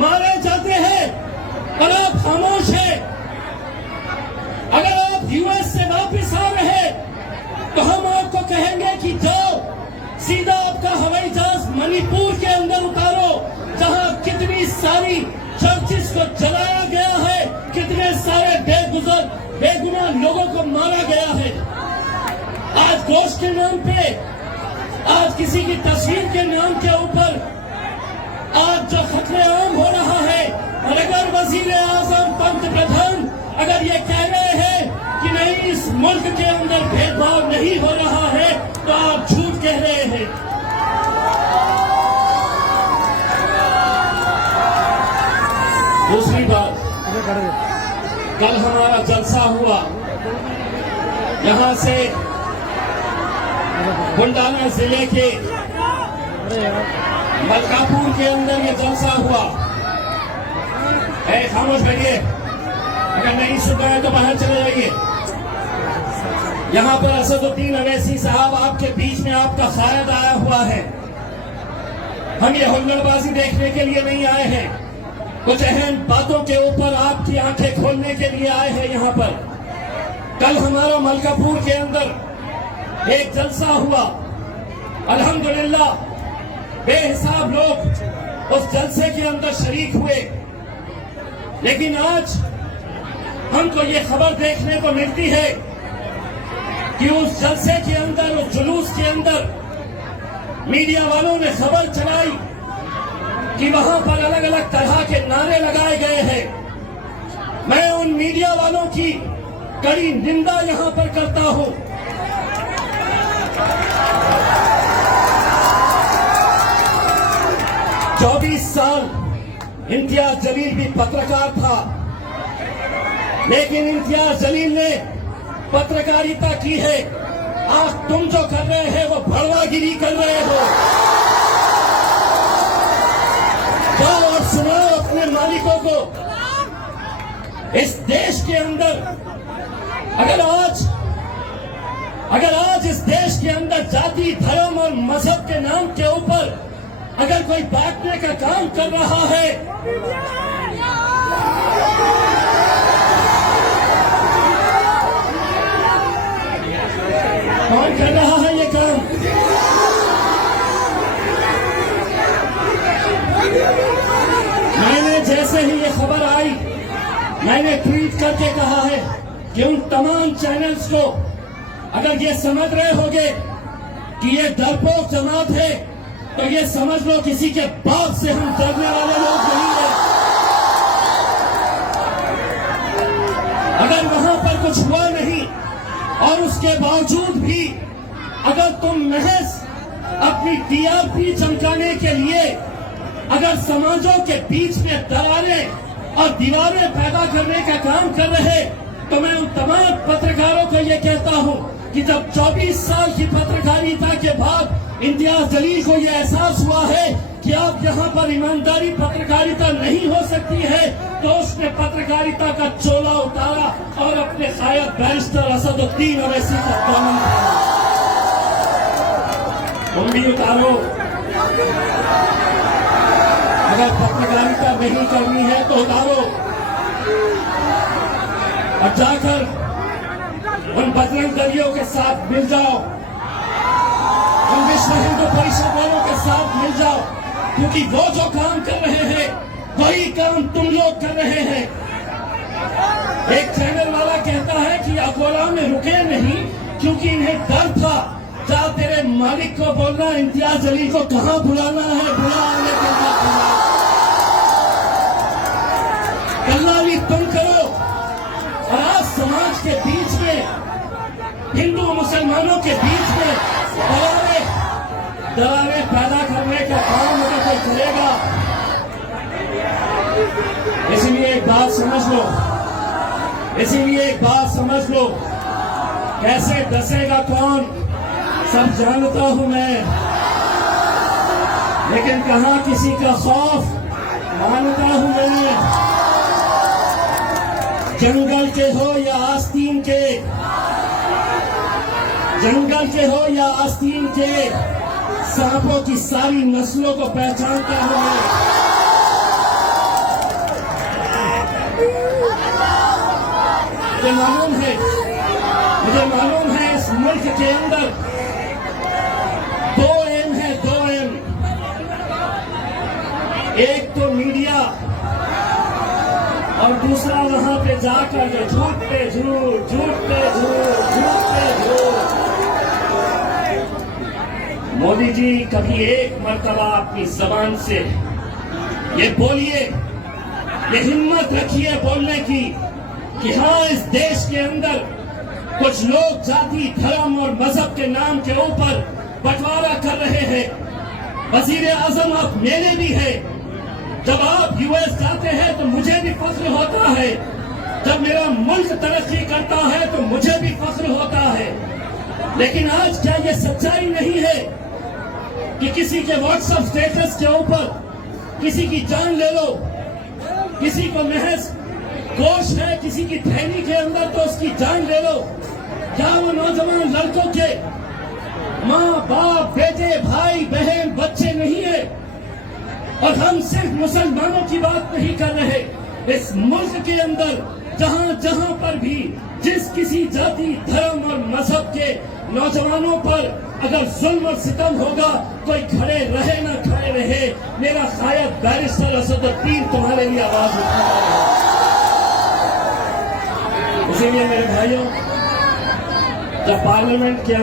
मारे जाते हैं और आप खामोश हैं। अगर आप यूएस से वापस आ रहे तो हम आपको कहेंगे कि जाओ सीधा आपका हवाई जहाज मणिपुर के अंदर उतारो, जहां कितनी सारी चर्चिस को जलाया गया है, कितने सारे बेगुनाह लोगों को मारा गया है। आज गोश्त के नाम पे, आज किसी की तस्वीर के नाम के ऊपर आज जो खतरे आम हो रहा है, और अगर वजीर आजम पंत प्रधान अगर ये कह रहे हैं कि नहीं इस मुल्क के अंदर भेदभाव नहीं हो रहा है, तो आप झूठ कह रहे हैं। दूसरी बात, कल हमारा जलसा हुआ, यहां से बुंडाना जिले के मलकापुर के अंदर ये जलसा हुआ। खामोश बैठिए, अगर नहीं सुन रहे तो बाहर चले जाइए। यहाँ पर असदुद्दीन अवैसी साहब आपके बीच में आपका खायद आया हुआ है। हम ये हुल्लड़बाजी देखने के लिए नहीं आए हैं, कुछ अहम बातों के ऊपर आपकी आंखें खोलने के लिए आए हैं यहाँ पर। कल हमारा मलकापुर के अंदर एक जलसा हुआ, अल्हम्दुलिल्लाह बेहिसाब लोग उस जलसे के अंदर शरीक हुए। लेकिन आज हमको ये खबर देखने को मिलती है कि उस जलसे के अंदर, उस जुलूस के अंदर मीडिया वालों ने खबर चलाई कि वहां पर अलग अलग तरह के नारे लगाए गए हैं। मैं उन मीडिया वालों की कड़ी निंदा यहां पर करता हूं। 24 साल इम्तियाज जलील भी पत्रकार था, लेकिन इम्तियाज जलील ने पत्रकारिता की है। आज तुम जो कर रहे हैं वो भड़वागिरी कर रहे हो। जाओ और सुनाओ अपने मालिकों को। इस देश के अंदर अगर आज इस देश के अंदर जाति, धर्म और मजहब के नाम के ऊपर अगर कोई बांटने का काम कर रहा है, कौन कर रहा है ये काम? मैंने जैसे ही ये खबर आई, मैंने ट्वीट करके कहा है कि उन तमाम चैनल्स को अगर ये समझ रहे होंगे कि ये डरपोक जमात है, तो ये समझ लो किसी के बाप से हम डरने वाले लोग नहीं हैं। अगर वहां पर कुछ हुआ नहीं और उसके बावजूद भी अगर तुम महज अपनी टीआरपी चमकाने के लिए अगर समाजों के बीच में दरारें और दीवारें पैदा करने का काम कर रहे, तो मैं उन तमाम पत्रकारों को ये कहता हूं कि जब 24 साल की पत्रकारिता के बाद इम्तियाज जलील को यह एहसास हुआ है कि अब यहाँ पर ईमानदारी पत्रकारिता नहीं हो सकती है, तो उसने पत्रकारिता का चोला उतारा और अपने शायद बैरिस्टर असदुद्दीन अवैसी का दामन पकड़ा। तुम भी उतारो। अगर पत्रकारिता नहीं करनी है तो उतारो और जाकर उन बजरंग दलियों के साथ मिल जाओ, उन विश्व हिंदू परिषद वालों के साथ मिल जाओ, क्योंकि वो जो काम कर रहे हैं वही काम तुम लोग कर रहे हैं। एक चैनल वाला कहता है कि अकोला में रुके नहीं क्योंकि इन्हें डर था। जा तेरे मालिक को बोलना इम्तियाज जलील को कहां बुलाना है, बुला आने के बाद दलाली तुम करो। और आज समाज के बीच में, हिंदू मुसलमानों के बीच में दरारें पैदा करने का काम अगर कोई करेगा, इसीलिए एक बात समझ लो, कैसे डसेगा कौन सब जानता हूं मैं, लेकिन कहां किसी का खौफ मानता हूं मैं। जंगल के हो या आस्तीन के, जंगल के हो या आस्तीन के, सांपों की सारी नस्लों को पहचानता हूं मैं। मुझे मालूम है इस मुल्क के अंदर 2 एम है, 2 एम। एक तो मीडिया और दूसरा वहां पे जाकर जो झूठ पे झूठ, झूठ पे झूठ, झूठ पे झूठ। मोदी जी कभी एक मर्तबा अपनी जबान से ये बोलिए, ये हिम्मत रखिए बोलने की कि हाँ, इस देश के अंदर कुछ लोग जाति, धर्म और मजहब के नाम के ऊपर बंटवारा कर रहे हैं। वजीर आजम आप मेरे भी है। जब आप यूएस जाते हैं तो मुझे भी फख्र होता है, जब मेरा मुल्क तरक्की करता है तो मुझे भी फख्र होता है। लेकिन आज क्या ये सच्चाई नहीं है कि किसी के व्हाट्सएप स्टेटस के ऊपर किसी की जान ले लो, किसी को महज गोश्त है किसी की थैली के अंदर तो उसकी जान ले लो। क्या वो नौजवान लड़कों के माँ बाप, बेटे, भाई बहन, बच्चे नहीं है? और हम सिर्फ मुसलमानों की बात नहीं कर रहे। इस मुल्क के अंदर जहाँ जहाँ पर भी जिस किसी जाति, धर्म और मजहब के नौजवानों पर अगर जुल्म और सितम होगा, कोई खड़े रहे ना खड़े रहे, मेरा शायद बैरिस्टर असदुद्दीन तुम्हारे लिए आवाज उठाता है। इसीलिए मेरे भाइयों, जब पार्लियामेंट के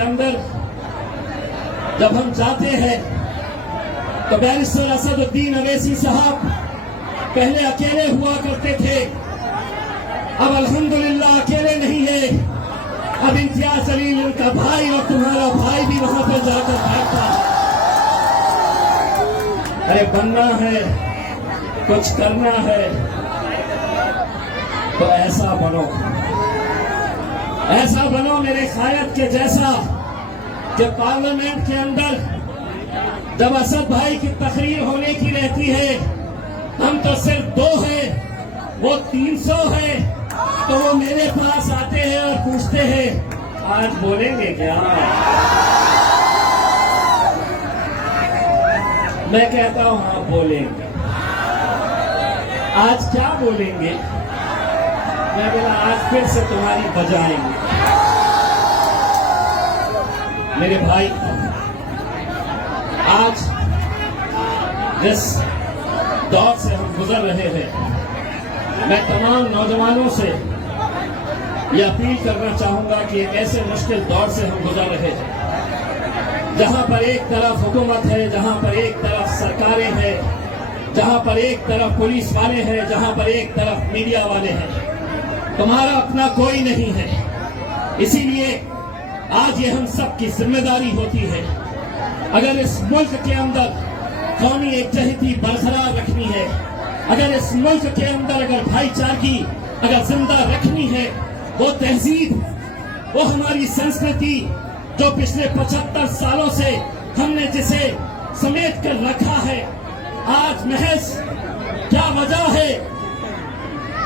अंदर जब हम जाते हैं तो बैरिस्टर असदुद्दीन अवैसी साहब पहले अकेले हुआ करते थे, अब अल्हम्दुलिल्लाह अकेले नहीं है। अब इम्तियाज जलील उनका भाई और तुम्हारा भाई भी वहां पर जाकर बैठता है। अरे बनना है, कुछ करना है तो ऐसा बनो मेरे शायद के जैसा कि पार्लियामेंट के अंदर जब असद भाई की तकरीर होने की रहती है, हम तो सिर्फ 2 हैं, वो 300 है, तो वो मेरे पास आते हैं और पूछते हैं आज बोलेंगे क्या? मैं कहता हूं हाँ बोलेंगे। आज क्या बोलेंगे? मैं बोला आज फिर से तुम्हारी बजाएंगे। मेरे भाई, आज जिस दौर से हम गुजर रहे हैं, मैं तमाम नौजवानों से ये अपील करना चाहूंगा कि एक ऐसे मुश्किल दौर से हम गुजर रहे हैं जहां पर एक तरफ हुकूमत है, जहां पर एक तरफ सरकारें हैं, जहां पर एक तरफ पुलिस वाले हैं, जहां पर एक तरफ मीडिया वाले हैं। तुम्हारा अपना कोई नहीं है। इसीलिए आज ये हम सब की जिम्मेदारी होती है, अगर इस मुल्क के अंदर कौमी एकजहती बरकरार रखनी है, अगर इस मुल्क के अंदर अगर भाईचारगी अगर जिंदा रखनी है, वो तहजीब, वो हमारी संस्कृति जो पिछले 75 सालों से हमने जिसे समेट कर रखा है, आज महज क्या वजह है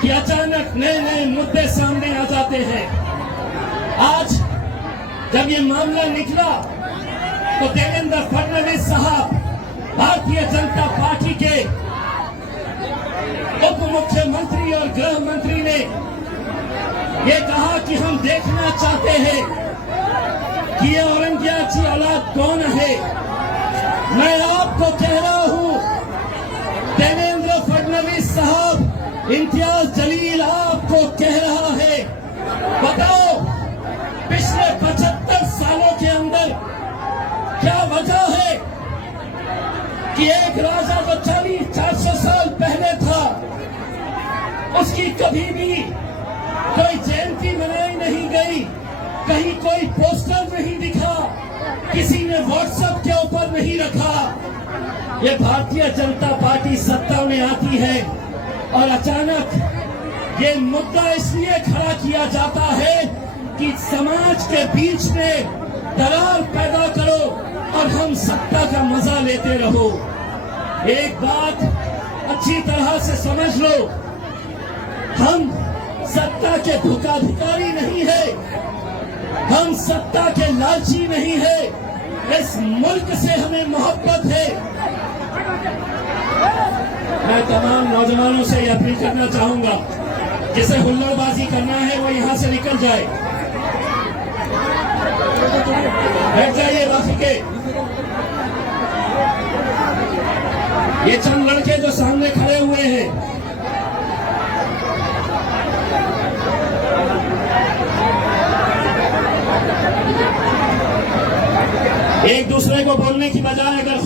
कि अचानक नए नए मुद्दे सामने आ जाते हैं। आज जब ये मामला निकला तो देवेंद्र फडणवीस साहब भारतीय जनता पार्टी के उप मुख्यमंत्री और गृह मंत्री ने ये कहा कि हम देखना चाहते हैं कि ये औरंगजेब की औलाद कौन है। मैं आपको कह रहा हूं देवेंद्र फडणवीस साहब, इम्तियाज जलील आपको कह रहा है, बताओ पिछले 75 सालों के अंदर क्या वजह है कि एक राजा जो 400 साल पहले था, उसकी कभी भी कोई जयंती मनाई नहीं गई, कहीं कोई पोस्टर नहीं दिखा, किसी ने व्हाट्सएप के ऊपर नहीं रखा। ये भारतीय जनता पार्टी सत्ता में आती है और अचानक ये मुद्दा इसलिए खड़ा किया जाता है कि समाज के बीच में दरार पैदा करो और हम सत्ता का मजा लेते रहो। एक बात अच्छी तरह से समझ लो, हम सत्ता के भूखाधिकारी नहीं है, हम सत्ता के लालची नहीं है। इस मुल्क से हमें मोहब्बत है। मैं तमाम नौजवानों से यह अपील करना चाहूंगा, जिसे हुल्लड़बाजी करना है वो यहां से निकल जाए। बैठ जाइए राफिके। ये चंद लड़के जो सामने खड़े हुए हैं, एक दूसरे को बोलने की बजाय अगर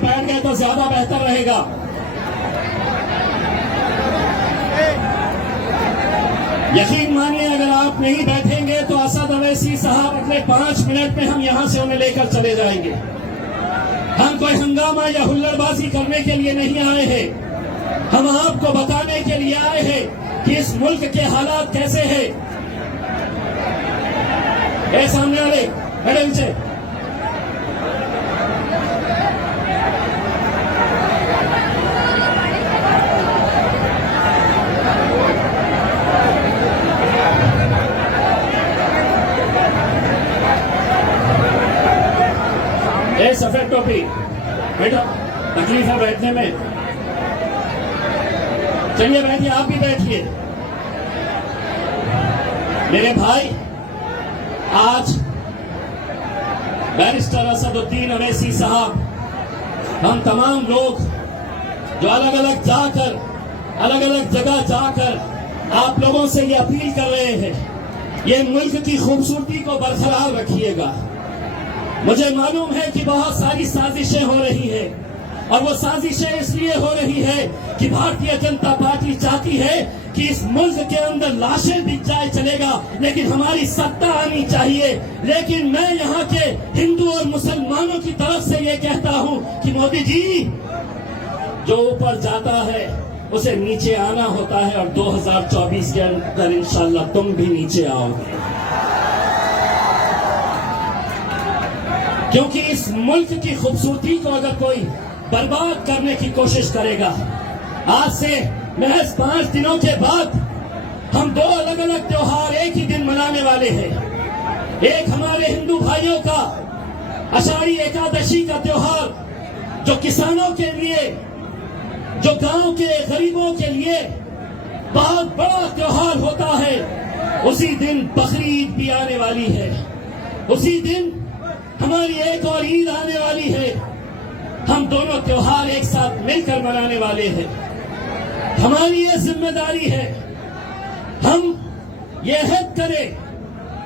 बैठ गए तो ज्यादा बेहतर रहेगा। यकीन मानिए, अगर आप नहीं बैठेंगे तो असद अवैसी साहब अगले 5 मिनट में हम यहां से उन्हें लेकर चले जाएंगे। हम कोई हंगामा या हुल्लड़बाजी करने के लिए नहीं आए हैं। हम आपको बताने के लिए आए हैं कि इस मुल्क के हालात कैसे हैं। सामने वाले बड़े नीचे सफेद टोपी बेटा, तकलीफ है बैठने में। चलिए बैठिए, आप भी बैठिए। मेरे भाई, आज बैरिस्टर असदुद्दीन अवैसी साहब, हम तमाम लोग जो अलग अलग जगह जाकर आप लोगों से ये अपील कर रहे हैं, ये मुल्क की खूबसूरती को बरकरार रखिएगा। मुझे मालूम है कि बहुत सारी साजिशें हो रही हैं, और वो साजिशें इसलिए हो रही है कि भारतीय जनता पार्टी चाहती है कि इस मुल्क के अंदर लाशें बिक जाए चलेगा, लेकिन हमारी सत्ता आनी चाहिए। लेकिन मैं यहाँ के हिंदू और मुसलमानों की तरफ से ये कहता हूँ कि मोदी जी, जो ऊपर जाता है उसे नीचे आना होता है, और 2024 के अंदर इंशाल्लाह तुम भी नीचे आओगे। क्योंकि इस मुल्क की खूबसूरती को अगर कोई बर्बाद करने की कोशिश करेगा, आज से महज 5 दिनों के बाद हम 2 अलग अलग त्योहार एक ही दिन मनाने वाले हैं। एक हमारे हिंदू भाइयों का आषाढ़ी एकादशी का त्योहार, जो किसानों के लिए, जो गांव के गरीबों के लिए बहुत बड़ा त्योहार होता है। उसी दिन बकरी ईद भी आने वाली है, उसी दिन हमारी एक और ईद आने वाली है। हम दोनों त्योहार एक साथ मिलकर मनाने वाले हैं। हमारी ये जिम्मेदारी है, हम ये हद करें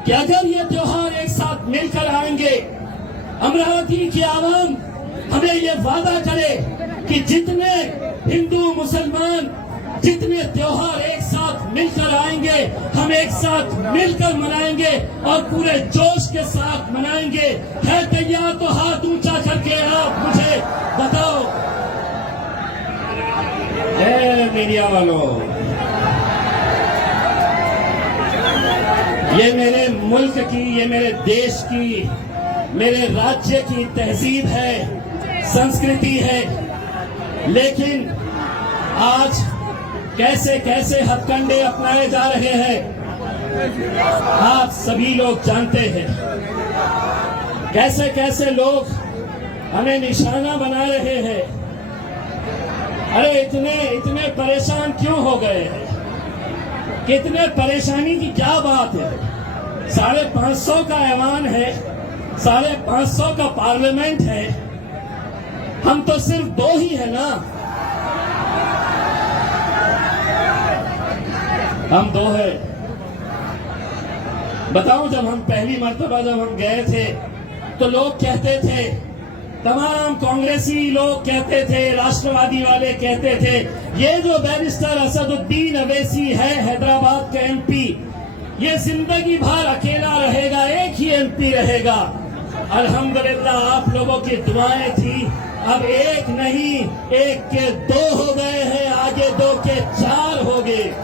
कि अगर ये त्योहार एक साथ मिलकर आएंगे, अमरावती की आवाम हमें ये वादा करे कि जितने हिंदू मुसलमान जितने त्योहार एक साथ मिलकर आएंगे, हम एक साथ मिलकर मनाएंगे और पूरे जोश के साथ मनाएंगे। है तैयार तो हाथ ऊंचा करके आप मुझे बताओ। मीडिया वालों, ये मेरे मुल्क की, ये मेरे देश की, मेरे राज्य की तहजीब है, संस्कृति है। लेकिन आज कैसे कैसे हथकंडे अपनाए जा रहे हैं, आप सभी लोग जानते हैं। कैसे कैसे लोग हमें निशाना बना रहे हैं। अरे इतने परेशान क्यों हो गए हैं? कितने परेशानी की क्या बात है? 550 का ऐवान है, 550 का पार्लियामेंट है, हम तो सिर्फ 2 ही है ना। हम 2 है। बताऊं, जब हम पहली मर्तबा जब हम गए थे तो लोग कहते थे, तमाम कांग्रेसी लोग कहते थे, राष्ट्रवादी वाले कहते थे, ये जो बैरिस्टर असदुद्दीन अवैसी है हैदराबाद का एमपी, ये जिंदगी भर अकेला रहेगा, एक ही एमपी रहेगा। अल्हम्दुलिल्लाह आप लोगों की दुआएं थी, अब एक नहीं, एक के 2 हो गए हैं, आगे 2 के 4 हो गए।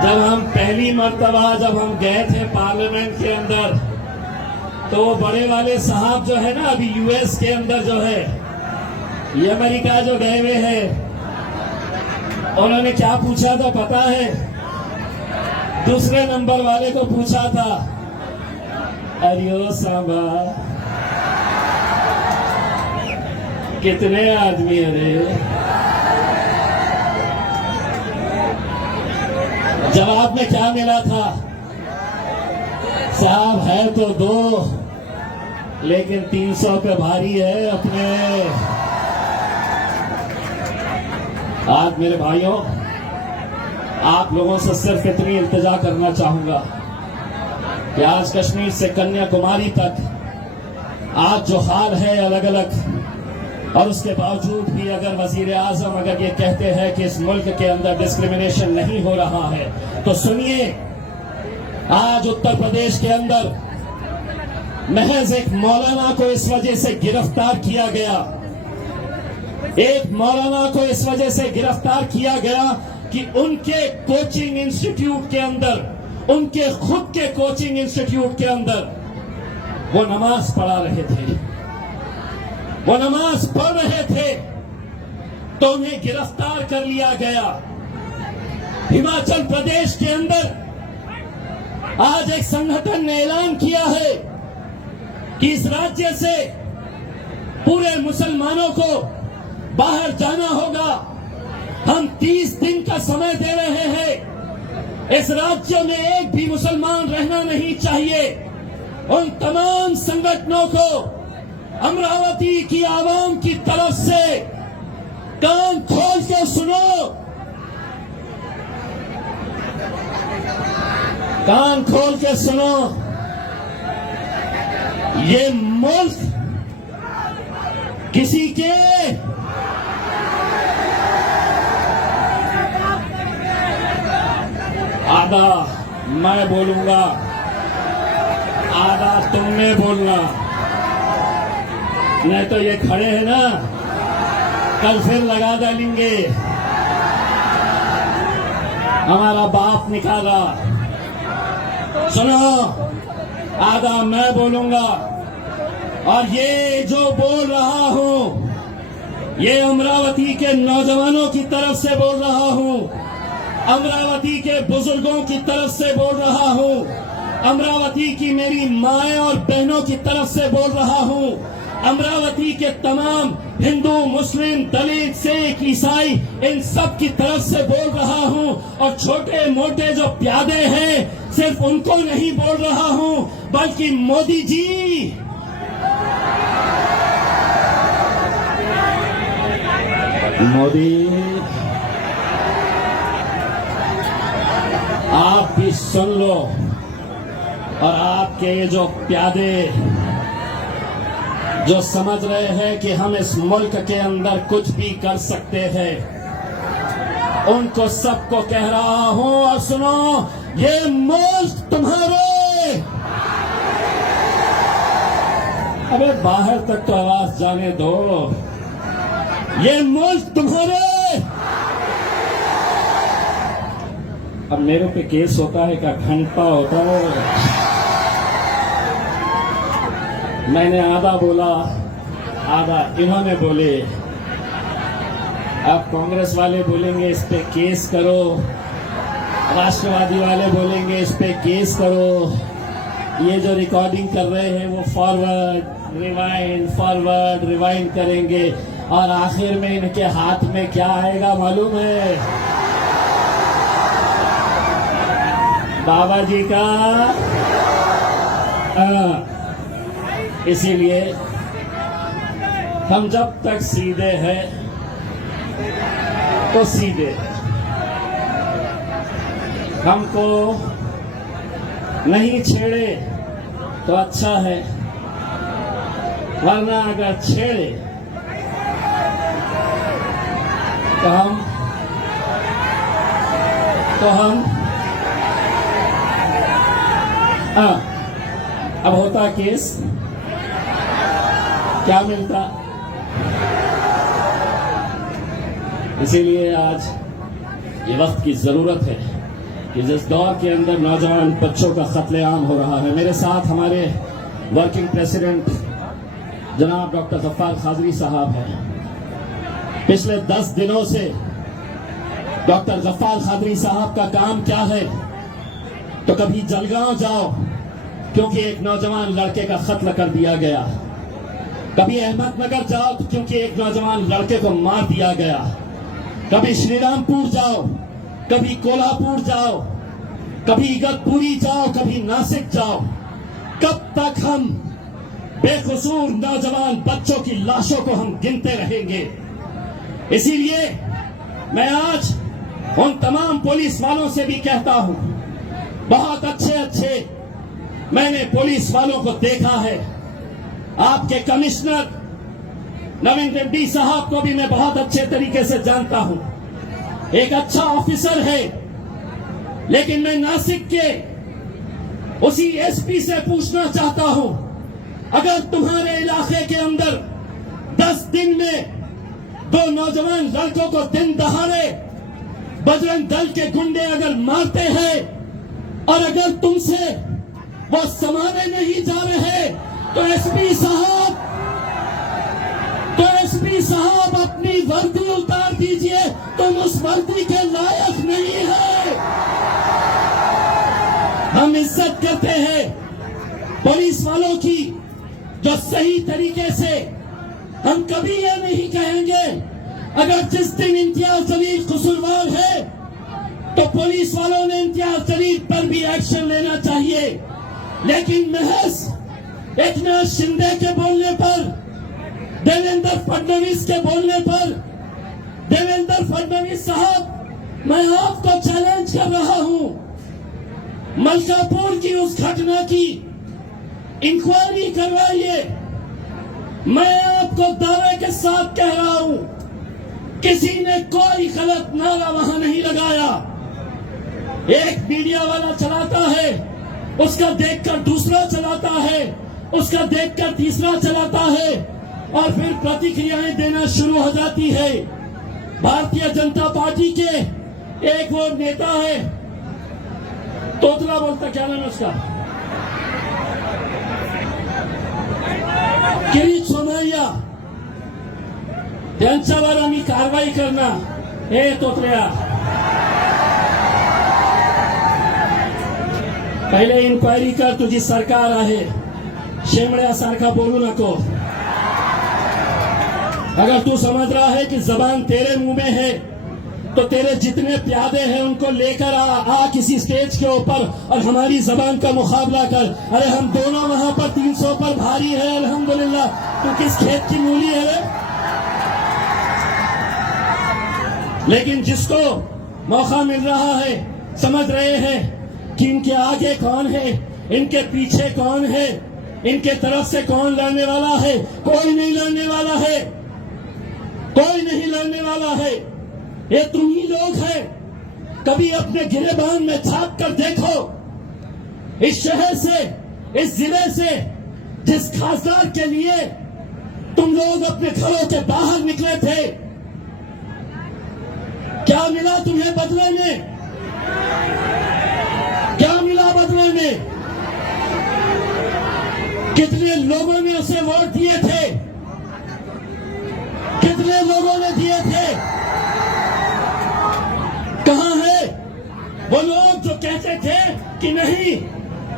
जब हम पहली मर्तबा जब हम गए थे पार्लियामेंट के अंदर, तो बड़े वाले साहब जो है ना, अभी यूएस के अंदर जो है, ये अमेरिका जो गए हुए हैं, उन्होंने क्या पूछा था पता है? दूसरे नंबर वाले को पूछा था, अरियो सांबा कितने आदमी, अरे जवाब में क्या मिला था? साहब है तो दो, लेकिन 300 पे भारी है अपने। आज मेरे भाइयों, आप लोगों से सिर्फ इतनी इल्तिजा करना चाहूंगा कि आज कश्मीर से कन्याकुमारी तक आज जो हाल है अलग अलग, और उसके बावजूद भी अगर वजीर आजम अगर ये कहते हैं कि इस मुल्क के अंदर डिस्क्रिमिनेशन नहीं हो रहा है, तो सुनिए, आज उत्तर प्रदेश के अंदर महज एक मौलाना को इस वजह से गिरफ्तार किया गया, एक मौलाना को इस वजह से गिरफ्तार किया गया कि उनके कोचिंग इंस्टीट्यूट के अंदर, उनके खुद के कोचिंग इंस्टीट्यूट के अंदर वो नमाज पढ़ा रहे थे, वो नमाज पढ़ रहे थे, तो उन्हें गिरफ्तार कर लिया गया। हिमाचल प्रदेश के अंदर आज एक संगठन ने ऐलान किया है कि इस राज्य से पूरे मुसलमानों को बाहर जाना होगा। हम 30 दिन का समय दे रहे हैं, इस राज्य में एक भी मुसलमान रहना नहीं चाहिए। उन तमाम संगठनों को अमरावती की आवाम की तरफ से कान खोल के सुनो, कान खोल के सुनो, ये मुल्क किसी के आधा मैं बोलूंगा, आधा तुमने बोलना, नहीं तो ये खड़े हैं ना, कल फिर लगा डालेंगे हमारा बाप निकाला। सुनो, आधा मैं बोलूंगा, और ये जो बोल रहा हूं, ये अमरावती के नौजवानों की तरफ से बोल रहा हूं, अमरावती के बुजुर्गों की तरफ से बोल रहा हूं, अमरावती की मेरी माएं और बहनों की तरफ से बोल रहा हूं, अमरावती के तमाम हिंदू, मुस्लिम, दलित, सिख, ईसाई, इन सब की तरफ से बोल रहा हूं। और छोटे मोटे जो प्यादे हैं, सिर्फ उनको नहीं बोल रहा हूं, बल्कि मोदी जी, मोदी आप भी सुन लो, और आपके ये जो प्यादे जो समझ रहे हैं कि हम इस मुल्क के अंदर कुछ भी कर सकते हैं, उनको सबको कह रहा हूं, और सुनो, ये मुल्क तुम्हारे, अबे बाहर तक तो आवाज जाने दो, ये मुल्क तुम्हारे। अब मेरे पे केस होता है क्या? घंटा होता है। मैंने आधा बोला, आधा इन्होंने बोले। अब कांग्रेस वाले बोलेंगे इस पे केस करो, राष्ट्रवादी वाले बोलेंगे इस पे केस करो, ये जो रिकॉर्डिंग कर रहे हैं वो फॉरवर्ड रिवाइंड करेंगे, और आखिर में इनके हाथ में क्या आएगा मालूम है? बाबा जी का। इसीलिए हम जब तक सीधे हैं तो सीधे, हमको नहीं छेड़े तो अच्छा है, वरना अगर छेड़े तो हम अब होता केस, क्या मिलता? इसीलिए आज ये वक्त की जरूरत है कि जिस दौर के अंदर नौजवान बच्चों का कत्लेआम हो रहा है, मेरे साथ हमारे वर्किंग प्रेसिडेंट जनाब डॉक्टर गफ्फार खादरी साहब हैं। पिछले 10 दिनों से डॉक्टर गफ्फार खादरी साहब का काम क्या है? तो कभी जलगांव जाओ, क्योंकि एक नौजवान लड़के का कत्ल कर दिया गया, कभी अहमदनगर जाओ तो क्योंकि एक नौजवान लड़के को मार दिया गया, कभी श्रीरामपुर जाओ, कभी कोल्हापुर जाओ, कभी इगतपुरी जाओ, कभी नासिक जाओ। कब तक हम बेकसूर नौजवान बच्चों की लाशों को हम गिनते रहेंगे? इसीलिए मैं आज उन तमाम पुलिस वालों से भी कहता हूं, बहुत अच्छे मैंने पुलिस वालों को देखा है। आपके कमिश्नर नवीन रेड्डी साहब को भी मैं बहुत अच्छे तरीके से जानता हूं, एक अच्छा ऑफिसर है। लेकिन मैं नासिक के उसी एसपी से पूछना चाहता हूं, अगर तुम्हारे इलाके के अंदर 10 दिन में 2 नौजवान लड़कों को दिन दहाड़े बजरंग दल के गुंडे अगर मारते हैं और अगर तुमसे वो समारे नहीं जा रहे, तो एसपी साहब अपनी वर्दी उतार दीजिए, तुम उस वर्दी के लायक नहीं है। हम इज्जत करते हैं पुलिस वालों की, जो सही तरीके से, हम कभी ये नहीं कहेंगे अगर जिस दिन इम्तियाज जलील कसूरवार है तो पुलिस वालों ने इम्तियाज जलील पर भी एक्शन लेना चाहिए। लेकिन महज एकनाथ शिंदे के बोलने पर, देवेंद्र फडणवीस के बोलने पर, देवेंद्र फडणवीस साहब, मैं आपको चैलेंज कर रहा हूं, मलकापुर की उस घटना की इंक्वायरी करवाइए। मैं आपको दावे के साथ कह रहा हूं, किसी ने कोई गलत नारा वहां नहीं लगाया। एक मीडिया वाला चलाता है, उसका देखकर दूसरा चलाता है, उसका देखकर तीसरा चलाता है और फिर प्रतिक्रियाएं देना शुरू हो जाती है। भारतीय जनता पार्टी के एक वो नेता है, तोतला बोलता, क्या नाम है उसका, किरीट सोमय्या, त्यांच्यावर आम्ही कारवाई करणार। हे तोतल्या, पहिले इन्क्वायरी कर, तुझी सरकार आहे, शेमड्यासारखा बोलू नको। अगर तू समझ रहा है कि जबान तेरे मुंह में है तो तेरे जितने प्यादे हैं उनको लेकर आ किसी स्टेज के ऊपर और हमारी जबान का मुकाबला कर। अरे हम दोनों वहां पर 300 पर भारी है, अल्हम्दुलिल्लाह। तू किस खेत की मूली है रे? लेकिन जिसको मौका मिल रहा है, समझ रहे हैं कि इनके आगे कौन है, इनके पीछे कौन है, इनके तरफ से कौन लड़ने वाला है। कोई नहीं लड़ने वाला है, कोई नहीं लड़ने वाला है। ये तुम ही लोग हैं। कभी अपने गिरेबान में झांक कर देखो, इस शहर से, इस जिले से जिस खासदार के लिए तुम लोग अपने घरों के बाहर निकले थे, क्या मिला तुम्हें बदले में? क्या मिला बदले में? कितने लोगों ने उसे वोट दिए थे? कितने लोगों ने दिए थे? कहां है वो लोग जो कहते थे कि नहीं,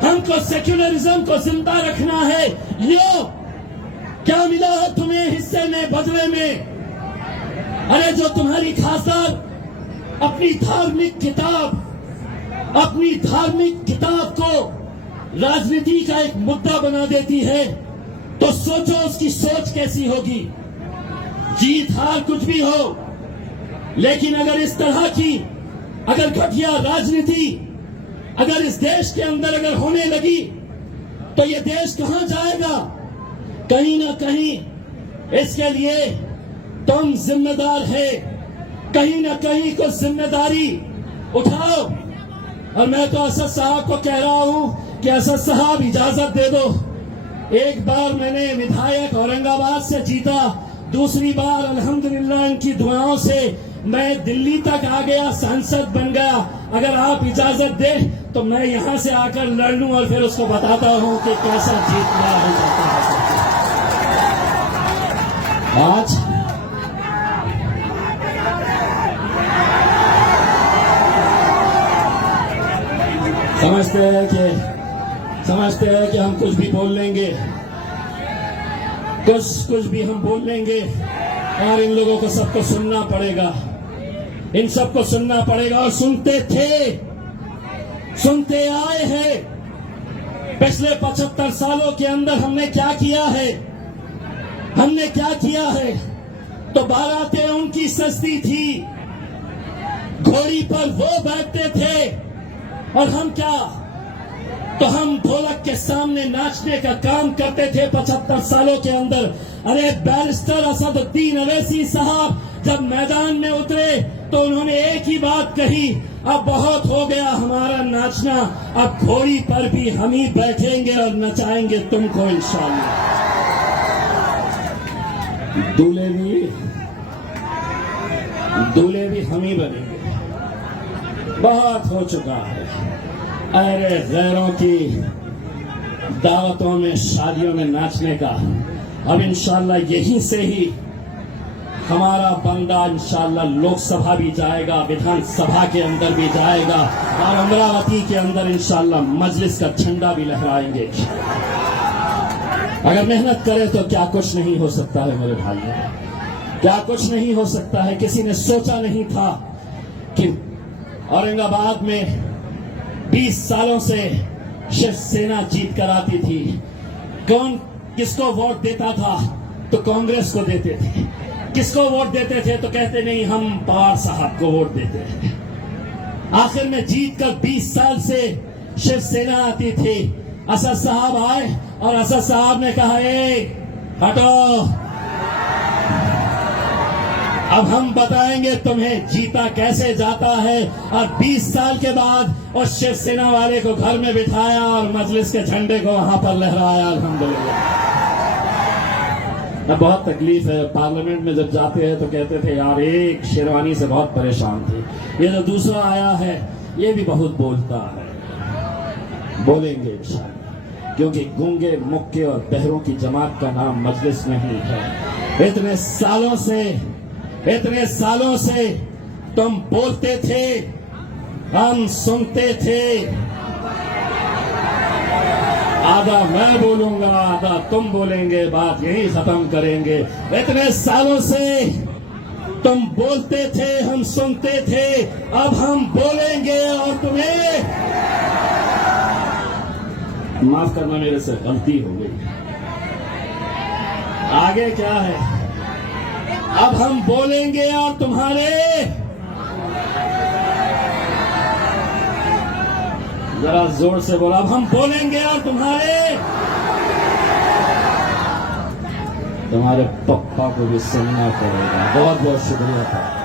हमको सेक्युलरिज्म को जिंदा रखना है? लो, क्या मिला है तुम्हें हिस्से में, बदले में? अरे जो तुम्हारी खासदार अपनी धार्मिक किताब को राजनीति का एक मुद्दा बना देती है, तो सोचो उसकी सोच कैसी होगी। जीत हार कुछ भी हो, लेकिन अगर इस तरह की अगर घटिया राजनीति अगर इस देश के अंदर अगर होने लगी तो ये देश कहां जाएगा? कहीं ना कहीं इसके लिए तुम जिम्मेदार है, कहीं ना कहीं को जिम्मेदारी उठाओ। और मैं तो असद साहब को कह रहा हूं कि असद साहब इजाजत दे दो। एक बार मैंने विधायक औरंगाबाद से जीता, दूसरी बार अल्हम्दुलिल्लाह इनकी दुआओं से मैं दिल्ली तक आ गया, सांसद बन गया। अगर आप इजाजत दें तो मैं यहां से आकर लड़ लूं और फिर उसको बताता हूं कि कैसा जीतना हो जाता है। आज समझते हैं कि हम कुछ भी बोल लेंगे, कुछ भी हम बोल लेंगे और इन लोगों को सबको सुनना पड़ेगा, इन सबको सुनना पड़ेगा। और सुनते थे, सुनते आए हैं। पिछले 75 सालों के अंदर हमने क्या किया है, हमने क्या किया है? तो बारातें उनकी सस्ती थी, घोड़ी पर वो बैठते थे, और हम क्या, तो हम ढोलक के सामने नाचने का काम करते थे 75 सालों के अंदर। अरे बैरिस्टर असदुद्दीन अवैसी साहब जब मैदान में उतरे तो उन्होंने एक ही बात कही, अब बहुत हो गया हमारा नाचना, अब घोड़ी पर भी हम ही बैठेंगे और नचाएंगे तुमको इंशाअल्लाह। दूल्हे भी हम ही बनेंगे। बहुत हो चुका है। अरे गैरों की दावतों में, शादियों में नाचने का, अब इंशाअल्लाह यहीं से ही हमारा बंदा इंशाअल्लाह लोकसभा भी जाएगा, विधानसभा के अंदर भी जाएगा, और अमरावती के अंदर इंशाअल्लाह मजलिस का झंडा भी लहराएंगे। अगर मेहनत करे तो क्या कुछ नहीं हो सकता है मेरे भाइयों, क्या कुछ नहीं हो सकता है। किसी ने सोचा नहीं था कि औरंगाबाद में 20 सालों से शिवसेना जीत कर आती थी। कौन किसको वोट देता था? तो कांग्रेस को देते थे। किसको वोट देते थे? तो कहते नहीं, हम पवार साहब को वोट देते हैं। आखिर में जीत कर 20 साल से शिवसेना आती थी। असद साहब आए और असद साहब ने कहा, हटो, अब हम बताएंगे तुम्हें जीता कैसे जाता है। और 20 साल के बाद उस शिवसेना वाले को घर में बिठाया और मजलिस के झंडे को वहां पर लहराया। अल्हम्दुलिल्लाह। बहुत तकलीफ है, पार्लियामेंट में जब जाते हैं तो कहते थे यार एक शेरवानी से बहुत परेशान थे। ये जो दूसरा आया है ये भी बहुत बोलता है। बोलेंगे इंशाअल्लाह, क्योंकि गूंगे, मुक्के और बहरों की जमात का नाम मजलिस नहीं है। इतने सालों से तुम बोलते थे, हम सुनते थे। आधा मैं बोलूंगा, आधा तुम बोलेंगे, बात यही खत्म करेंगे। इतने सालों से तुम बोलते थे, हम सुनते थे, अब हम बोलेंगे और तुम्हें माफ करना, मेरे से गलती हो गई। आगे क्या है? अब हम बोलेंगे और तुम्हारे, जरा जोर से बोला, अब हम बोलेंगे और तुम्हारे पप्पा को भी सुनना पड़ेगा। बहुत बहुत शुक्रिया था।